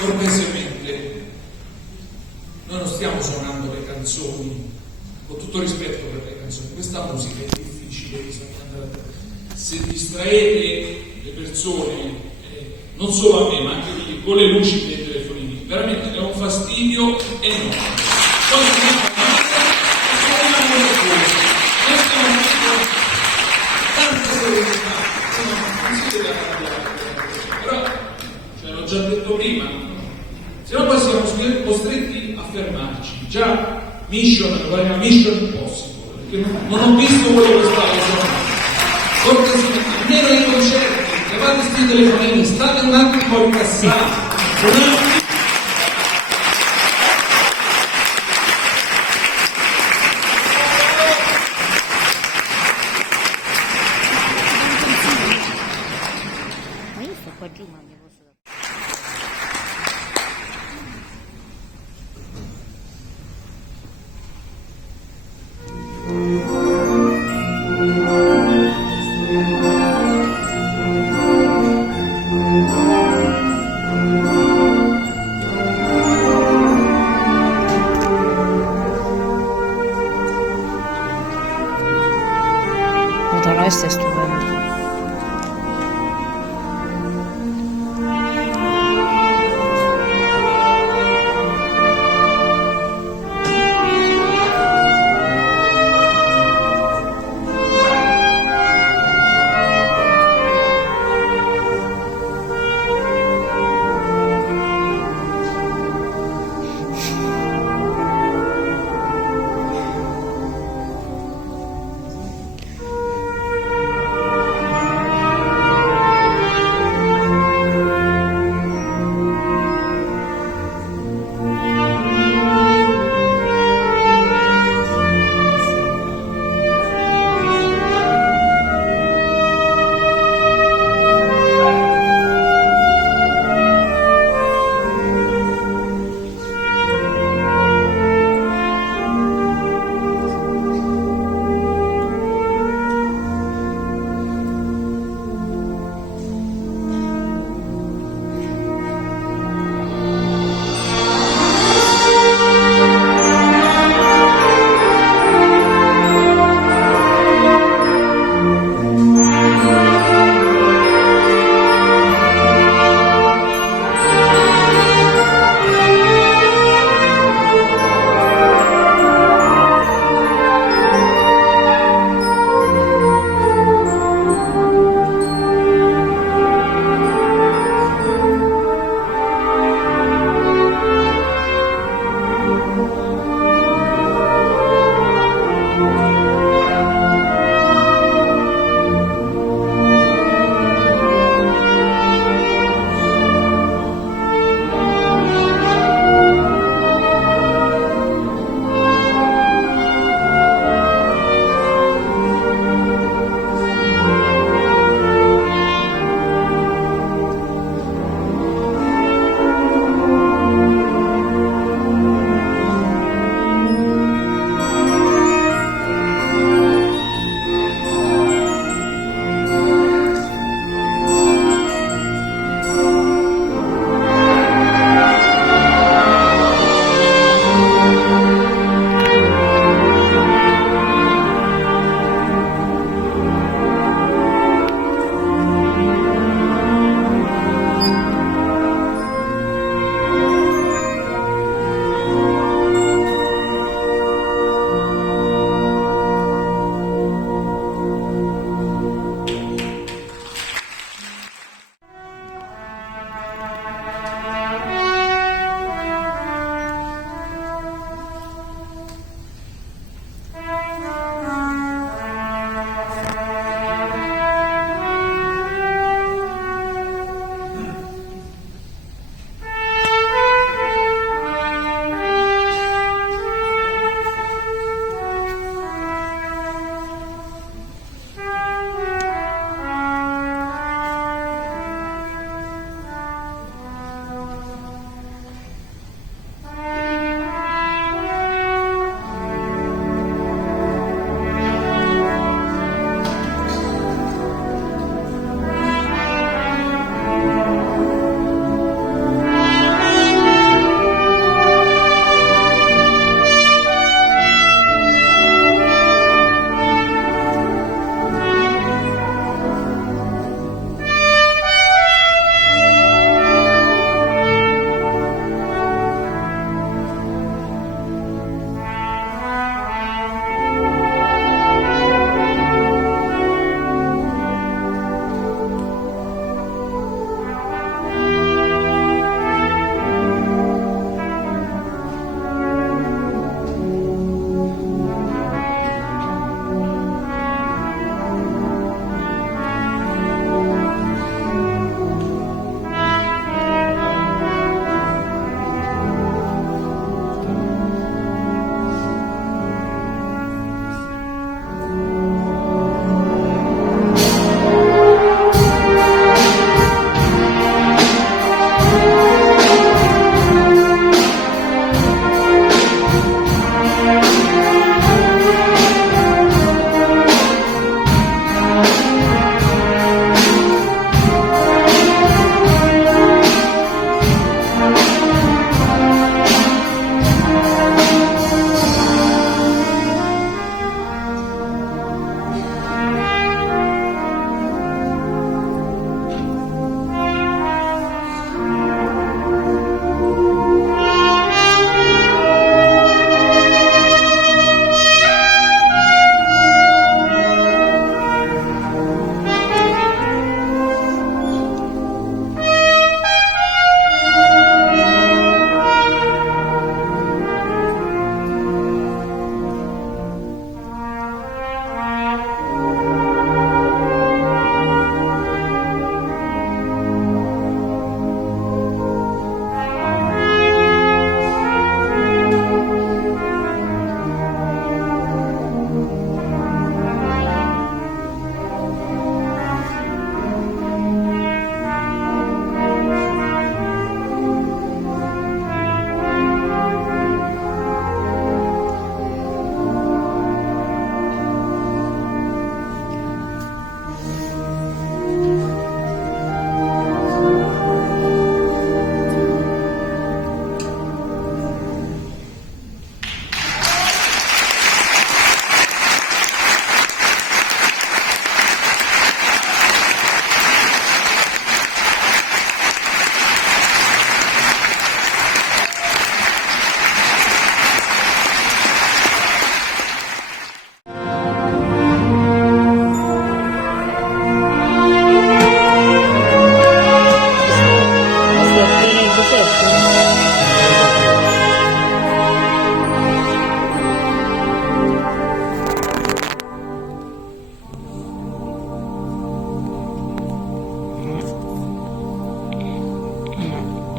cortesemente, noi non stiamo suonando le canzoni, con tutto rispetto per le canzoni, questa musica è difficile, bisogna andare. Se distraete le persone, non solo a me, ma anche lì, con le luci dei telefonini, veramente è un fastidio enorme. Poi tanta serenità, non si deve arrabbiare, però, cioè, l'ho già detto prima, se no poi siamo costretti a fermarci. Già Mission Impossible, perché non ho visto quello che stavo giocando. Cortesemente, almeno i concerti, levate sti telefonini, state un attimo a cassare, un attimo. Ma io sto qua giù, ma mi posso...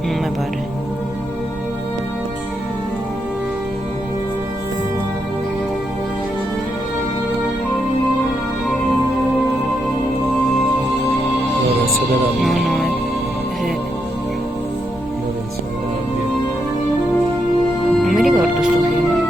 Non mi pare. Lorenzo della No, via. no, Lorenzo della via. non mi ricordo sto film.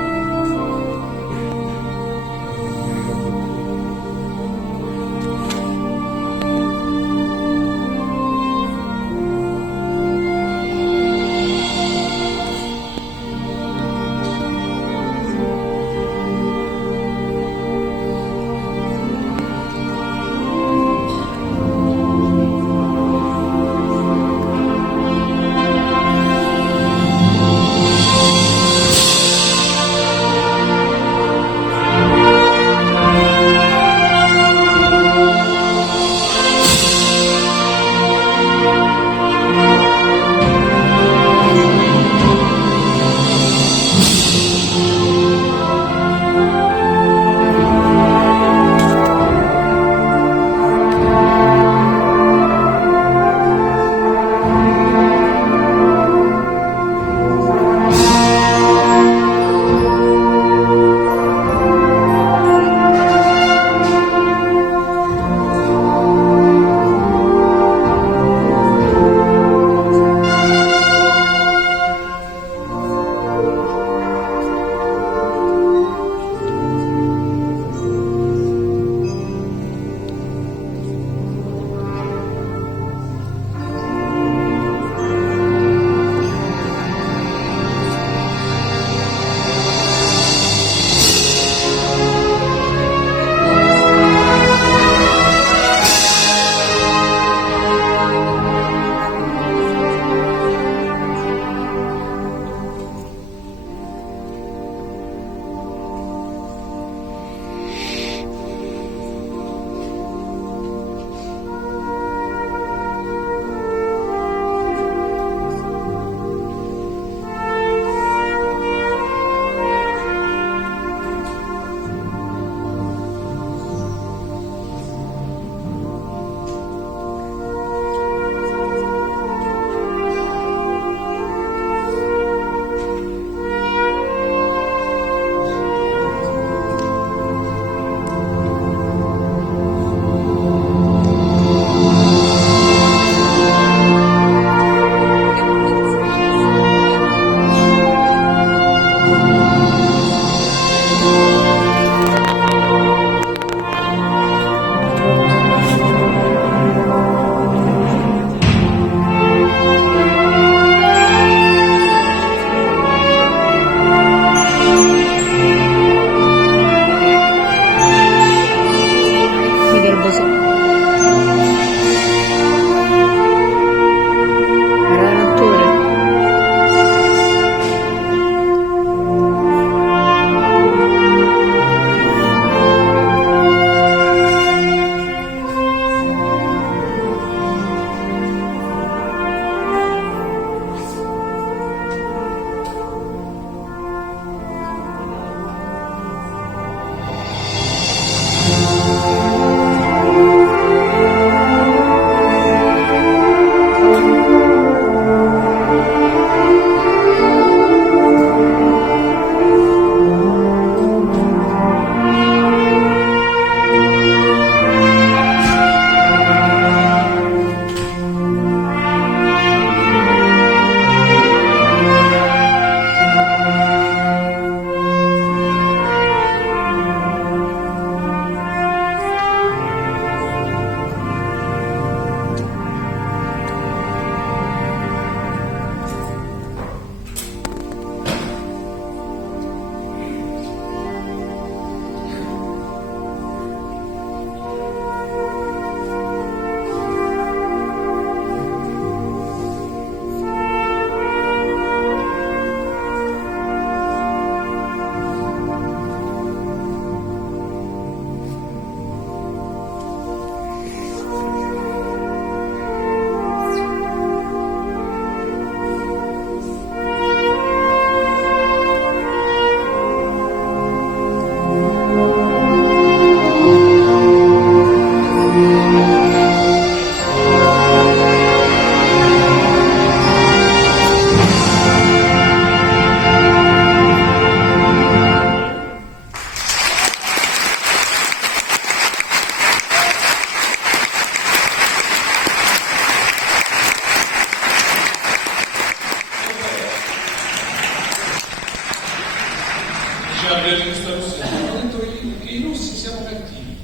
c'era la giusta Russia, hanno detto che i russi siamo cattivi,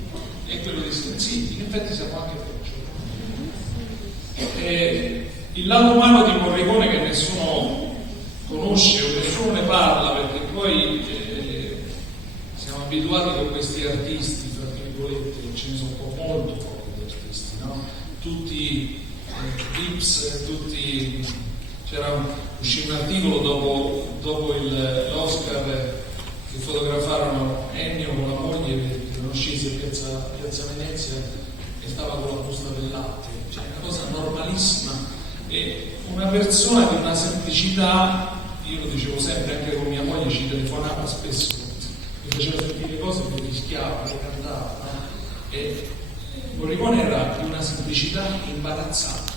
e quello disse sì, in effetti siamo anche peggio. Il lato umano di Morricone che nessuno conosce o nessuno ne parla, perché poi siamo abituati con questi artisti, tra virgolette, ce ne sono molto pochi di artisti, no? Tutti vips, tutti. Uscì un articolo dopo l'Oscar che fotografarono Ennio con la moglie che erano scesi a piazza Venezia e stava con la busta del latte, cioè una cosa normalissima, e una persona di una semplicità. Io lo dicevo sempre, anche con mia moglie ci telefonava spesso, mi faceva sentire cose che rischiava, che cantava, no? E Morricone era di una semplicità imbarazzante,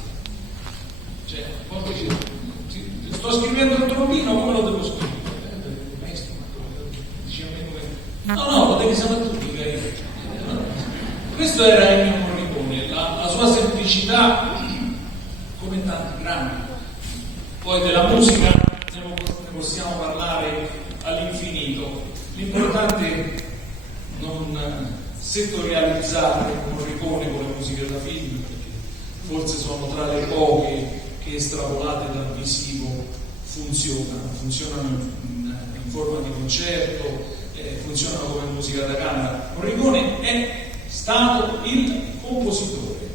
cioè a volte sto scrivendo il trombino, come lo devo scrivere? Maestro, dice a me come... No, lo devi sapere tu, dica io. Questo era Ennio Morricone, la sua semplicità, come tanti grandi. Poi della musica ne possiamo parlare all'infinito. L'importante è non settorializzare Morricone con le musiche da film, perché forse sono tra le poche che estrapolate dal visivo funzionano in forma di concerto, funzionano come musica da camera. Morricone è stato il compositore.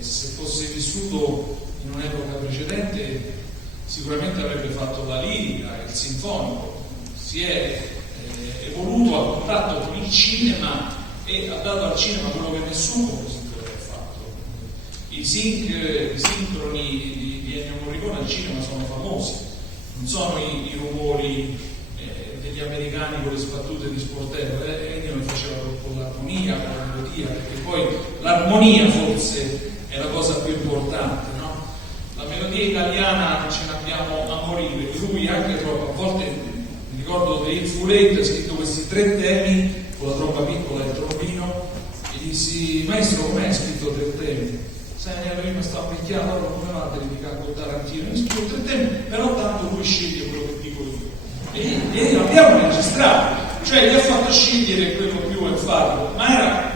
Se fosse vissuto in un'epoca precedente sicuramente avrebbe fatto la lirica, il sinfonico, si è evoluto a contatto con il cinema e ha dato al cinema quello che nessun compositore ha fatto. I sincroni di Ennio Morricone al cinema sono famosi, non sono i rumori degli americani con le sbattute di Sportello, Ennio le faceva con l'armonia, con la melodia, perché poi l'armonia forse è la cosa più importante, no? La melodia italiana ce l'abbiamo a morire, lui anche troppo, a volte mi ricordo dei Fuletto ha scritto questi 3 temi con la tromba piccola e il trombino, e gli dissi: maestro, come hai scritto 3 temi? Sai, io mi stavo picchiando, allora come va a dedicare con Tarantino? Mi scritto 3 temi, però tanto lui sceglie quello che dico io. E l'abbiamo registrato, cioè gli ha fatto scegliere quello più enfatico, ma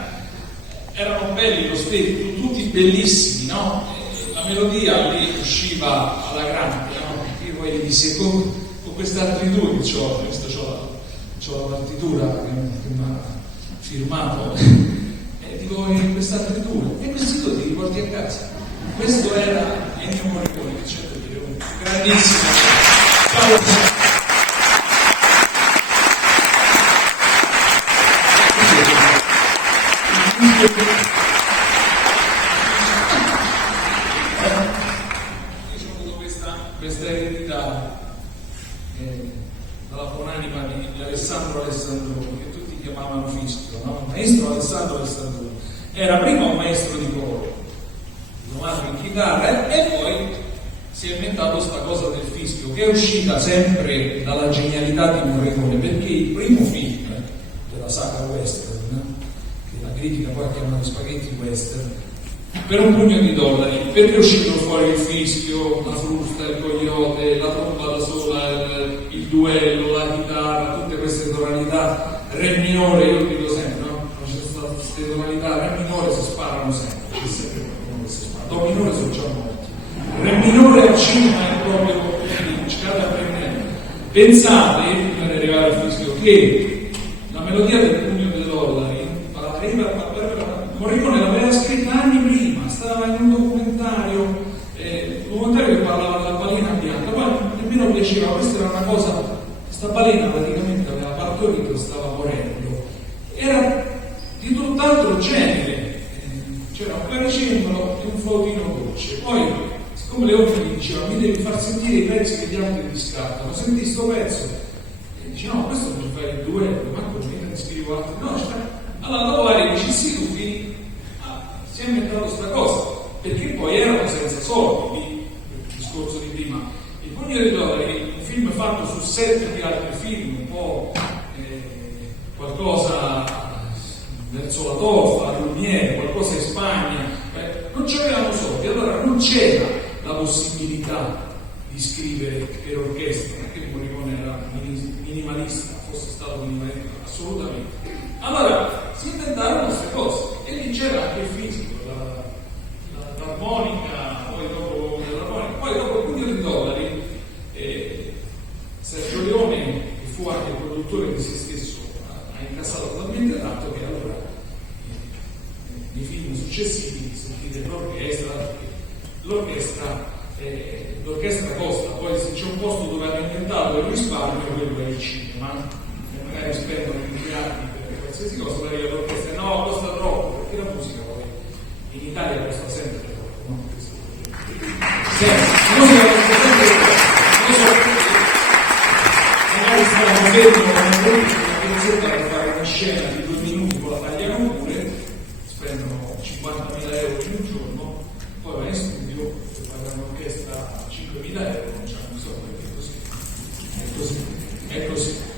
erano belli lo stesso, tutti bellissimi, no? La melodia lì usciva alla grande, no? Io poi gli dissi: con questi altri 2 che c'ho la partitura che mi ha firmato, e dico: questi altri 2, e questi 2 ti riporti a casa. Questo era Ennio Morricone, che c'è da dire, un grandissimo. Ciao. Questa eredità dalla buonanima di Alessandro Alessandroni, che tutti chiamavano Fischio, no? Maestro Alessandro Alessandroni era prima un maestro di coro, domato in chitarra, e poi si è inventato sta cosa del fischio, che è uscita sempre dalla genialità di Morricone, perché il primo film della saga western, che la critica poi ha chiamato spaghetti western, per $1 pugno, perché è uscito fuori il fischio, la frusta, il coyote, la tromba da sola, il duello, la chitarra, tutte queste tonalità, re minore, io lo dico sempre, no? C'è state queste tonalità, re minore si sparano sempre, c'è sempre qualcuno che si spara, do minore sono già morti, re minore al cinema è proprio cercate a prendere. Pensate, prima di arrivare al fischio, che la melodia del $1 Morricone l'aveva scritta anni prima, stava in un documentario che parlava della balena bianca, poi nemmeno piaceva, questa era una cosa, questa balena praticamente aveva partorito, stava morendo, era di tutt'altro genere, c'era un baricembalo e un flautino dolce. Poi, siccome Leone mi diceva: mi devi far sentire i pezzi che gli altri ti scattano, senti sto pezzo, e dice: no, questo non fai il duello, ma come ne scrivo altri? No, allora dopo varie vicissitudini si è inventato sta cosa, perché poi erano senza soldi, il discorso di prima. Il $1 pugno, un film fatto su set di altri film, un po' qualcosa verso la Toffa, la Lumiere, qualcosa in Spagna, non c'avevano soldi, allora non c'era la possibilità di scrivere per orchestra, perché Morricone era minimalista, fosse stato minimalista assolutamente. Allora si inventarono queste cose e lì c'era anche il fisico, l'armonica, poi dopo $1 milione, Sergio Leone, che fu anche il produttore di se stesso, ha incassato talmente tanto che allora nei film successivi sentite l'orchestra costa, poi se c'è un posto dove hanno inventato il risparmio, quello è il cinema, e magari spendono miliardi per qualsiasi cosa, perché l'orchestra no, costa troppo, perché la musica poi in Italia costa sempre troppo, no? La musica costa sempre troppo, magari stavamo dentro una per fare una scena di 2 minuti con la tagliano pure, spendono €50.000 in un giorno, poi vai in studio e fai un'orchestra a €5.000, non c'hanno bisogno, perché è così.